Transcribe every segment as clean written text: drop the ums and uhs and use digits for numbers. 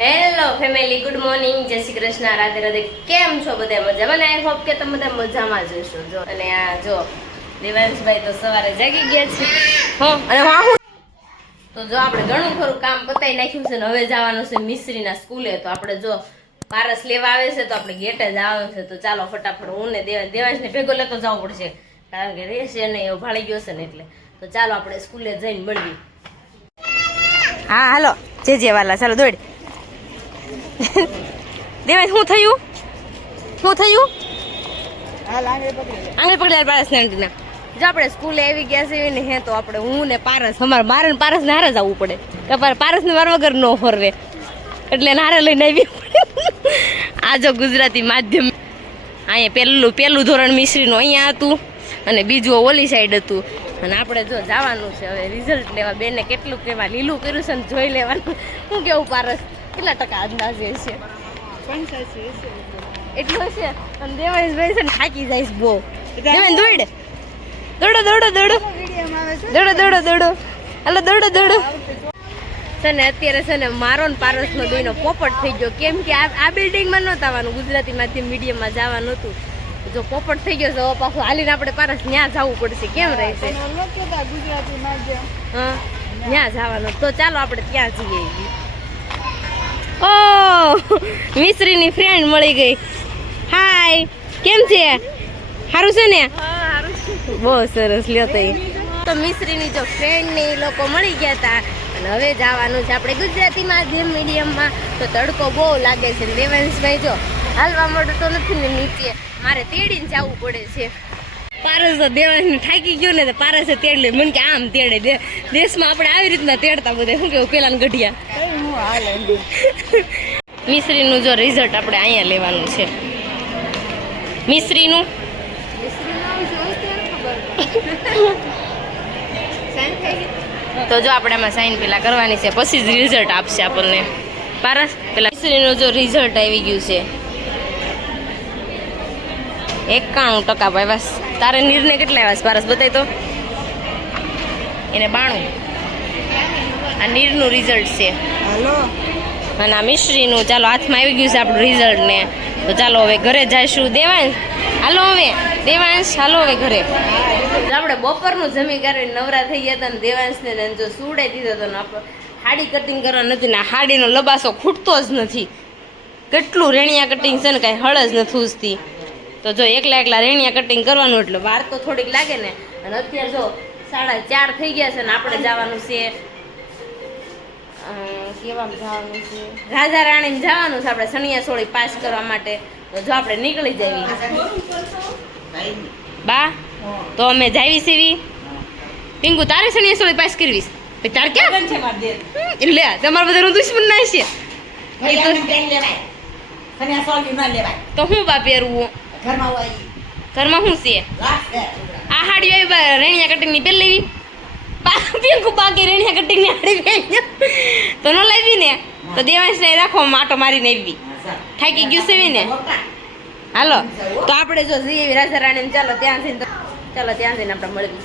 Hello family, good morning, જય શ્રી કૃષ્ણ, રાધે રાધે. કેમ છો બધા? મજામાં ને? આઈ હોપ કે તમે બધા મજામાં જ હશો. જો અને આ જો દેવાંશભાઈ તો સવારે જાગી ગયા છે. અને તો જો આપણે ઘણું ખરું કામ પતાઈ નાખ્યું છે ને હવે જવાનું છે મિશ્રીના સ્કૂલે. તો આપણે જો પારસ લેવા આવે છે તો આપણે ગેટે જ આવે છે. તો ચાલો ફટાફટ હું ને દેવાંશને ભેગો લેતો જવું પડશે, કારણ કે રહેશે નહીં, એવું ભાળી ગયો છે ને એટલે. તો ચાલો આપણે સ્કૂલે જઈને મળવી. હા હાલો જે વાલા, ચાલો દોડ. દેવાંશ શું થયું? આંગળી પકડી પારસ ને આંટીના. જો આપણે સ્કૂલે આવી ગયા છે ને હે, તો આપણે હું ને પારસ, મારે પારસ ને હારે જ આવવું પડે, કે પારસ ને મારા વગર ન ફરવે, એટલે હારે લઈને આવી. આ જો ગુજરાતી માધ્યમ, અહીંયા પેલું ધોરણ મિશ્રીનું અહીંયા હતું અને બીજું ઓલી સાઈડ હતું. અને આપણે જો જવાનું છે હવે રિઝલ્ટ લેવા. બેને કેટલું કેવા લીલું કર્યું છે ને જોઈ લેવાનું. શું કેવું પારસ, કેટલા ટકા અંદાજે છે? 85 એટલું હશે. અને દેવાંશભાઈ છે ને થાકી જાય બહુ. દેવાંશ દોડો હાલો દોડો છે ને. અત્યારે છે ને મારો ને પારસનો બેનો પોપટ થઈ ગયો, કેમ કે આ બિલ્ડિંગમાં નહોતું આવવાનું, ગુજરાતી માધ્યમ મીડિયમમાં જવાનું હતું. જો પોપટ થઈ ગયો છે, પાછું હાલીને આપણે પારસ ત્યાં જવું પડશે. કેમ રહેશે? હા ત્યાં જવાનું. તો ચાલો આપણે ત્યાં જઈએ. ઓ મિશ્રીની ફ્રેન્ડ મળી ગઈ. હાય, કેમ છે? સારું છે ને? બહુ સરસ. લ્યો તો મિશ્રીની જો ફ્રેન્ડ ને લોકો મળી ગયા હતા. અને હવે જવાનું છે આપણે ગુજરાતી માધ્યમ મીડિયમમાં. તો તડકો બહુ લાગે છે. દેવાંશભાઈ જો હાલવા મળતો નથી ને નીચે, મારે તેડીને જવું પડે છે. પારસ દેવાંશને થાકી ગયો ને તો પારસે તેડલે. મને કે આમ તેડે. દેશમાં આપણે આવી રીતના તેડતા બધા. શું કેવું પેલા ગઢિયા? મિશ્રીનું જો રિઝલ્ટ આપણે અહીંયા લેવાનું છે. મિશ્રીનું તો જો આપણે આમાં સાઈન પેલા કરવાની છે, પછી જ રિઝલ્ટ આપશે આપણને. પારસ પેલા મિશ્રીનું જો રિઝલ્ટ આવી ગયું છે 91% ભાઈ. બસ તારે નિર્ણય કેટલા આવ્યા પારસ બતાય તો? એને 92. આ નીરનું રિઝલ્ટ છે. અને આ મિશ્રીનું ચાલો હાથમાં આવી ગયું છે આપણું રિઝલ્ટ ને. તો ચાલો હવે ઘરે જઈશું. દેવાંશ હાલો હવે, દેવાંશ હાલો હવે ઘરે. આપણે બપોરનું જમી કરીને નવરા થઈ ગયા હતા ને દેવાંશને જો સુડાઈ દીધો હતો ને આપણે હાડી કટિંગ કરવા નથી ને હાડીનો લબાસો ખૂટતો જ નથી. કેટલું રેણિયા કટિંગ છે ને કાંઈ હળ જ નથી ઉસતી. તો જો એકલા રેણિયા કટિંગ કરવાનું એટલે વાર તો થોડીક લાગે ને. અને અત્યારે જો 4:30 થઈ ગયા છે ને આપણે જવાનું છે કેવા જવાનું છે? રાજા રાણી જવાનું છે આપણે સણિયા સોળી પાસ કરવા માટે. તો જો આપણે નીકળી જઈએ. બા તો અમે જાવી સીવી. પિંકુ તારે સણિયા સોળી પાસ કરવીશ? તાર ક્યાં લે તમારે બધા દુશ્મન ના છે તો હું બા પહેરવું? ઘરમાં શું છે? આ હાડી આવી રેણિયા કટિંગ ની પહેરી લેવી. પિંકુ બાકી રેણિયા કટિંગ ની હાડી તો ન લાવી ને. તો દેવાંશ ને રાખો માટો મારીને આવી. થાકી ગયું છે ને. હાલો તો આપણે જો જઈએ રાજા રાણી. ચાલો ત્યાં જઈને આપણે મળવી.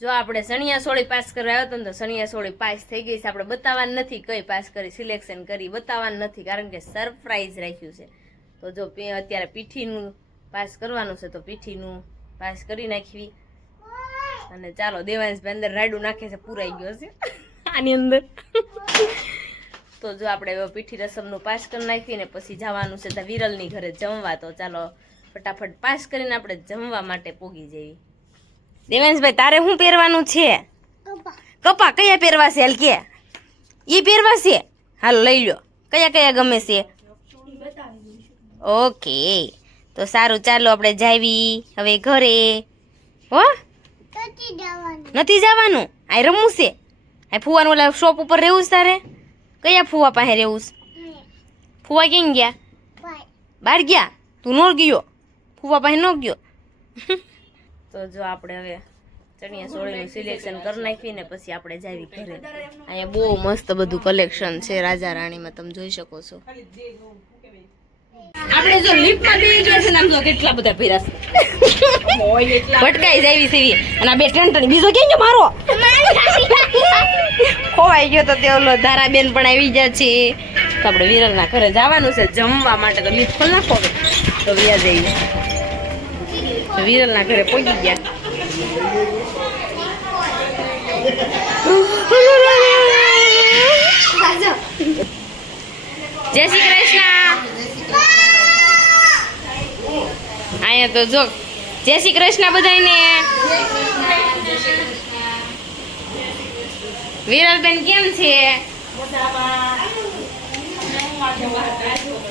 જો આપણે સણિયા સોળી પાસ કરવા આવ્યો હતો ને તો સણિયા સોળી પાસ થઈ ગઈ છે. આપણે બતાવવાનું નથી કઈ પાસ કરી, સિલેક્શન કરી, બતાવવાનું નથી, કારણ કે સરપ્રાઈઝ રાખ્યું છે. તો જો અત્યારે પીઠીનું પાસ કરવાનું છે તો પીઠીનું પાસ કરી નાખવી. અને ચાલો દેવાંશભાઈ અંદર રાયડું નાખે છે, પૂરાઈ ગયો છે આની અંદર. તો જો આપણે પીઠી રસમનું પાસ કરી નાખી ને પછી જવાનું છે વિરલની ઘરે જમવા. તો ચાલો ફટાફટ પાસ કરીને આપણે જમવા માટે પોગી જઈએ. દેવાંશભાઈ તારે શું પહેરવાનું છે? કપા કયા પહેરવા છે? હાલ કે એ પહેરવા છે? હાલો લઈ લો. કયા ગમે છે? ઓકે તો સારું, ચાલો આપણે જાવી હવે ઘરે. હો નથી જવાનું? આ રમવું છે? આ ફુવાનું ઓલા શોપ ઉપર રહેવું છે તારે? કયા ફુવા પાસે રહેવું છે? ફુવા ક્યાં ગયા? બહાર ગયા? તું ન ગયો? ફુવા પાસે ન ગયો? તો જો આપણે હવે ચણિયા સોળીનું સિલેક્શન કરી નાખી ને પછી આપણે જાવી ઘરે. અહીંયા બહુ મસ્ત બધું કલેક્શન છે રાજા રાણીમાં, તમે જોઈ શકો છો. આપણે જો લિફ્ટમાં બેસી ગયા છે ને આમ જો કેટલા બધા ભેરા છે. ભટકાઈ જાવી સીવી. અને આ બે ટંટણી બીજો કેમ મારો ખોવાઈ ગયો તો તે ઓલો ધારાબેન પણ આવી ગયા છે. તો આપણે વિરલના ઘરે જવાનું છે જમવા માટે. તો લીધ ખોલ નાખો તો વ્યા જઈએ. તો વિરલના ઘરે પહોંચી ગયા. જય શ્રી કૃષ્ણ. અહીંયા તો જો જય શ્રી કૃષ્ણ બધાને. વિરલબેન કેમ છે?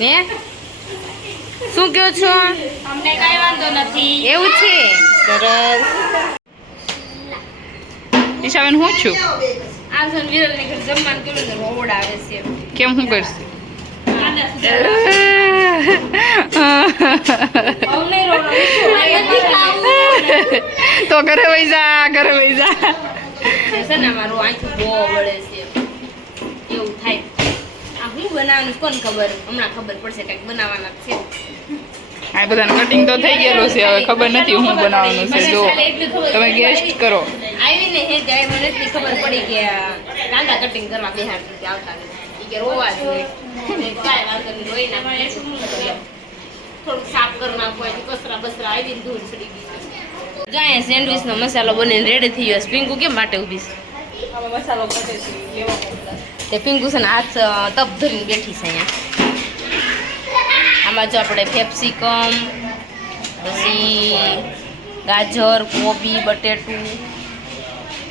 હે શું કહો છો? અમને કઈ વાંધો નથી. એવું છે? સરસ. ઈશાબેન હું છું? આ છે વિરલ ને ઘર જમવાનું કેવું છે? રોડ આવે છે. કેમ હું કરશે? તો ઘરે વઈ જા, ઘરે વઈ જા. છે ને મારું આંખું બહુ વળે છે એવું થાય. આ હું બનાવવાનું કોણ ખબર? હમણાં ખબર પડશે કંઈક બનાવવાના છે. આ બધાનું કટિંગ તો થઈ ગયેલું છે, હવે ખબર નથી હું બનાવવાનું છે. જો તમે ગેસ્ટ કરો. આવીને હે ત્યારે મને એટલી ખબર પડી કે કાંદા કટિંગ કરવા બેહાર નથી આવતા. ઈ કે રોવા જોઈએ. કાંઈ વાંધો નહીં, રોઈ નાખો. થોડુંક સાફ કરી નાખો. કચરા બસરા આવીને ધૂળ ચડી ગઈ. જો અહીંયા સેન્ડવિચનો મસાલો બનીને રેડી થઈ ગયો. પિંકુ કેમ માટે ઊભી છે? મસાલો બધે લેવો. તે પિંકુ છે ને હાથ તપ ધરીને બેઠી છે અહીંયા. આમાં જો આપણે કેપ્સિકમ, પછી ગાજર, કોબી, બટેટું,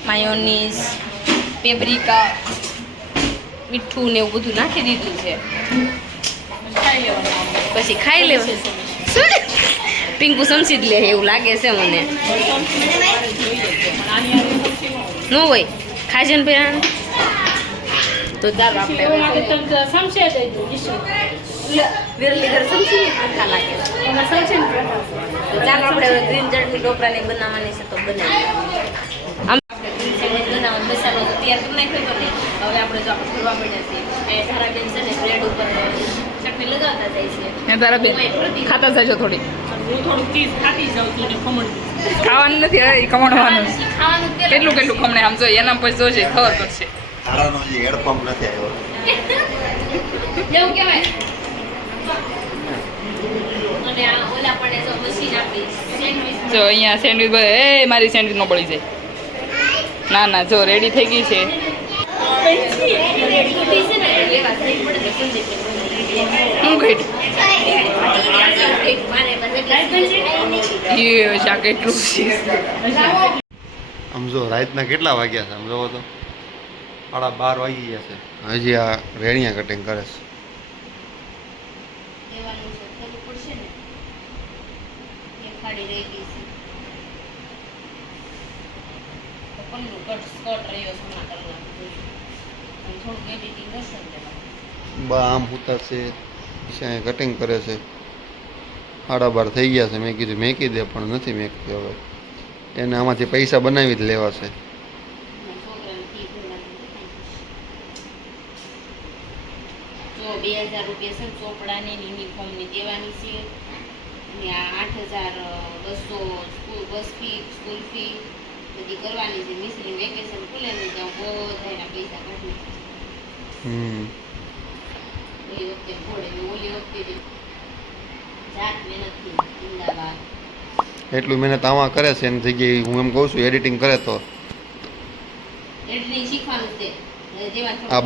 માયોનીઝ, પેપ્રિકા, મીઠું ને એવું બધું નાખી દીધું છે. પછી ખાઈ લેવું. શું પિંકુ સમસી જ લે એવું લાગે છે મને. ન હોય ખાજે ને પેલા. તો ચાલો આપણે વિરલી ઘર સમસી આખા લાગે. તો ચાલો આપણે ગ્રીન ચટણી ઢોકળાની બનાવવાની છે તો બનાવીએ. આમ આપણે ગ્રીન ચટણી બનાવવાનો મસાલો તો તૈયાર કરી નાખ્યો તો હવે આપણે જો આપણે કરવા પડ્યા છીએ. એ ધારાબેન છે ને બ્રેડ ઉપર ચટણી લગાવતા જાય છે. તારા બેન ખાતા જજો થોડી. હું થોડુંક ચીઝ ખાતી જાઉં છું ને ખમણ ખાવાનું નથી, હવે ખમણવાનું. ખાવાનું કેટલું કેટલું ખમણે આમ જોઈએ એના પછી જોજે ખબર પડશે. તારાનો જે હેડપંપ નથી આવ્યો. એવું કહેવાય. અને આ ઓલા પણ જો મશીન આપી સેન્ડવિચ. જો અહીંયા સેન્ડવિચ એ મારી સેન્ડવિચ ન પડી જાય. ના ના જો રેડી થઈ ગઈ છે. હું કહી શા કેટલું છે. આમ જો રાતના કેટલા વાગ્યા છે આમ જોવો તો 12:30 વાગી ગયા છે. હજી આ રેણિયા કટિંગ કરે છે. બા આમ ઉતા છે કટિંગ કરે છે. 12:30 થઈ ગયા છે. મેં કીધું મેકી દે પણ નથી મેકતી. હવે એને આમાંથી પૈસા બનાવી જ લેવા છે. જો 2000 રૂપિયા છે ચોપડાની યુનિફોર્મની દેવાની છે. અને આ 8200 school bus fee, school fee બધી કરવાની છે. મિસરી વેકેશન ખુલે ને ત્યાં બધાના પૈસા કાઢી. ઓલી વખતે ઘોડે ને ઓલી વખતે જાત મહેનતથી જિંદાબાદ. એટલું મહેનત આમાં કરે છે એની જગ્યાએ હું એમ કહું છું એડિટિંગ કરે તો એડિટિંગ શીખવાનું છે. આ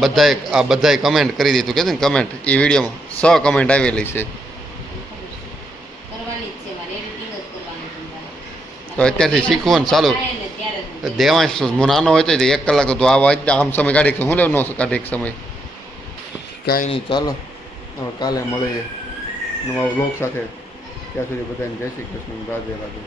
બધાએ કમેન્ટ કરી દીધું કે ને કમેન્ટ એ વિડીયોમાં 100 કમેન્ટ આવેલી છે. કરવાની જ છે મારે એડિટિંગ જ કરવાનું છે. તો અત્યારથી શીખવું ને ચાલુ. દેવાંશ નાનો હોય તો 1 કલાક તો આમ સમય કાઢી હું લેવું ન કાઢી એક સમય. કાંઈ નહીં ચાલો હવે કાલે મળીએ નવા વ્લોગ સાથે. ત્યાં સુધી બધાને જય શ્રી કૃષ્ણ, રાધે રાધે.